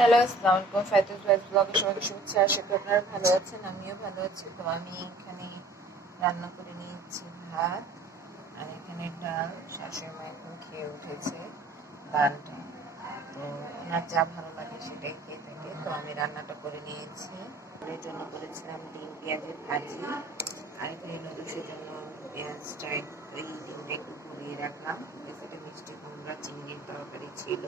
Hello, আসসালামু আলাইকুম। ফাইতুস vice ব্লগে সবাইকে শুভেচ্ছা। আশা করি আপনারা ভালো আছেন, আমিও ভালো আছি। তো আমি এখানে রান্না করে নিয়েছি ভাত, আর এখানে ডাল। শাশুড়ি মা এখন খেয়ে উঠেছে ডালটা। তো ওনার যা ভালো লাগে সেটাই খেয়ে থাকে। তো আমি রান্নাটা করে নিয়েছি। ওর জন্য করেছিলাম ডিম পেঁয়াজের ভাজি, আর এখানে নুডলসের জন্য পেঁয়াজটা ওই ডিমটা একটু পুড়িয়ে রাখলাম। এখানে মিষ্টি কুমড়া চিংড়ির তরকারি ছিল,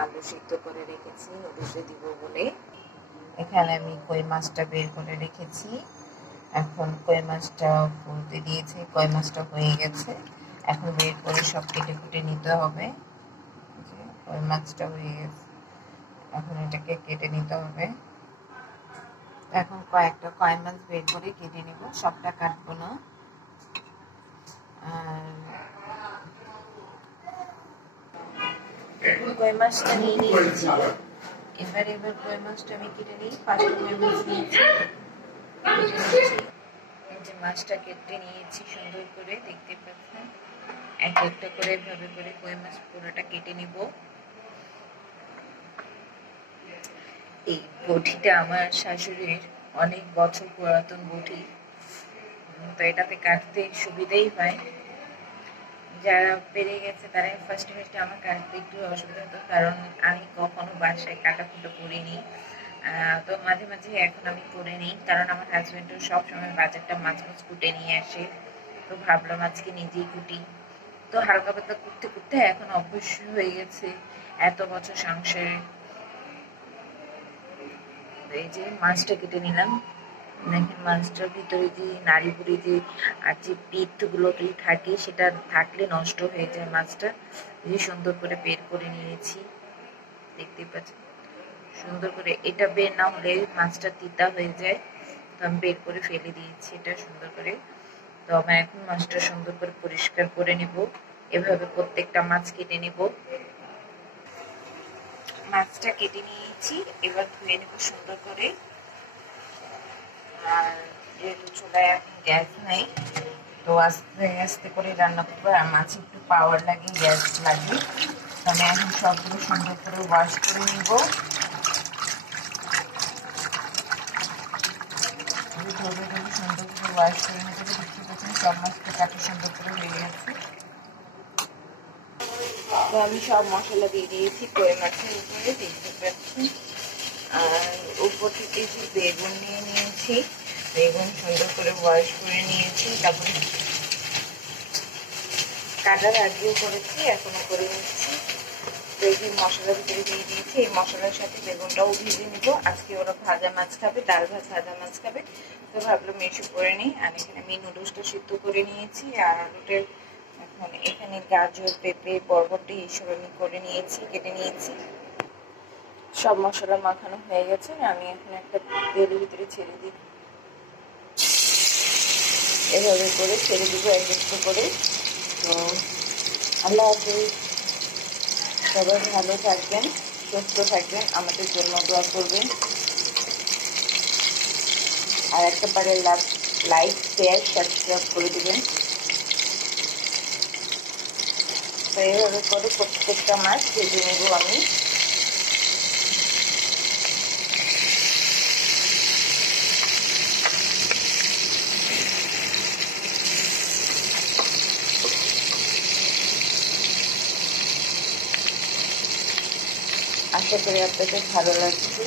আলু সিদ্ধ করে রেখেছি নুডলসে দিব বলে। এখানে আমি কই মাছটা বের করে রেখেছি। এখন কই মাছটা পুড়তে দিয়েছি, কই মাছটা হয়ে গেছে। এখন বের করে সব কেটে কুটে নিতে হবে। কই মাছটা হয়ে গেছে, এখন এটাকে কেটে নিতে হবে। এখন কয়েকটা কই মাছ বের করে কেটে নিব, সবটা কাটবো না। আর কই মাছটা নিয়ে নিয়েছি। এবার কই মাছটা আমি কেটে নিই। 5 কই মাছ নিয়েছি, যে মাছটা কেটে নিয়েছি সুন্দর করে, দেখতে পাচ্ছেন। এক একটা করে এভাবে করে কই মাছ পুরোটা কেটে নিব। এই বটিটা আমার শাশুড়ির অনেক বছর পুরাতন বটি, তো এটাতে কাটতে সুবিধাই হয়। যারা পেরে গেছে তারা ফার্স্টে আমার কাটতে একটু অসুবিধা হতো, কারণ আমি কখনো বাসায় কাটাকুটো করিনি। তো মাঝে মাঝে এখন আমি করে নিই, কারণ আমার হাজবেন্ডও সবসময় বাজারটা মাছ মাছ কুটে নিয়ে আসে। তো ভাবলাম আজকে নিজেই কুটি। তো হালকা পাতলা করতে করতে এখন অভ্যাস হয়ে গেছে এত বছর সংসারে। এই যে মাছটা কেটে নিলাম। দেখেন মাছটার ভিতরে যে নাড়ি বুড়ি যে আর যে পিঠগুলো থাকে, সেটা থাকলে নষ্ট হয়ে যায় মাছটা। এই সুন্দর করে বের করে নিয়েছি, দেখতে পাচ্ছেন। সুন্দর করে এটা বের না হলে মাছটা তিতা হয়ে যায়, তো আমি বের করে ফেলে দিয়েছি এটা সুন্দর করে। তো আমি এখন মাছটা সুন্দর করে পরিষ্কার করে নিব। এভাবে প্রত্যেকটা মাছ কেটে নিব। মাছটা কেটে নিয়েছি, এবার ধুয়ে নেব সুন্দর করে। আর যেহেতু চুলায় এখন গ্যাস নেই, তো আস্তে আস্তে করে রান্না করবো। আর মাছে একটু পাওয়ার লাগে, গ্যাস লাগে। তো আমি এখন সবগুলো সুন্দর করে ওয়াশ করে নিব। সুন্দর করে ওয়াশ করে নিতে দেখতে পাচ্ছেন সব মাছটা কাটা সুন্দর করে হয়ে গেছে। তো আমি সব মশলা দিয়ে দিয়েছি কই মাছের উপরে, দেখতে পাচ্ছি। আর উপর থেকে যে বেগুন নিয়ে নিয়েছি, বেগুন সুন্দর করে ওয়াশ করে নিয়েছি, তারপরে কাটার আগেও করেছি, এখনো করে নিচ্ছি। তো এই যে মশলার ভিতরে দিয়ে দিয়েছি, এই মশলার সাথে বেগুনটাও ভেজে নিব। আজকে ওরা ভাজা মাছ খাবে, ডাল ভাত ভাজা মাছ খাবে, তো ভাবলাম এসব করে নিই। আর এখানে আমি নুডলসটা সিদ্ধ করে নিয়েছি, আর আলুটার এখন এখানে গাজর, পেঁপে, বরবটি এইসব আমি করে নিয়েছি, কেটে নিয়েছি। সব মশলা মাখানো হয়ে গেছে। আমি এখন একটা তেলের ভিতরে ছেড়ে দিই, এভাবে করে ছেড়ে দিব এক একটু করে। তো আল্লাহ হাফেজ, সবাই ভালো থাকবেন, সুস্থ থাকবেন, আমাদের জন্য দোয়া করবেন। আর একটা পারে লাইক, শেয়ার, সাবস্ক্রাইব করে দেবেন। তো এইভাবে করে প্রত্যেকটা মাছ ভেজে নেব আমি। আশা করি আপনাদের ভালো লাগছে।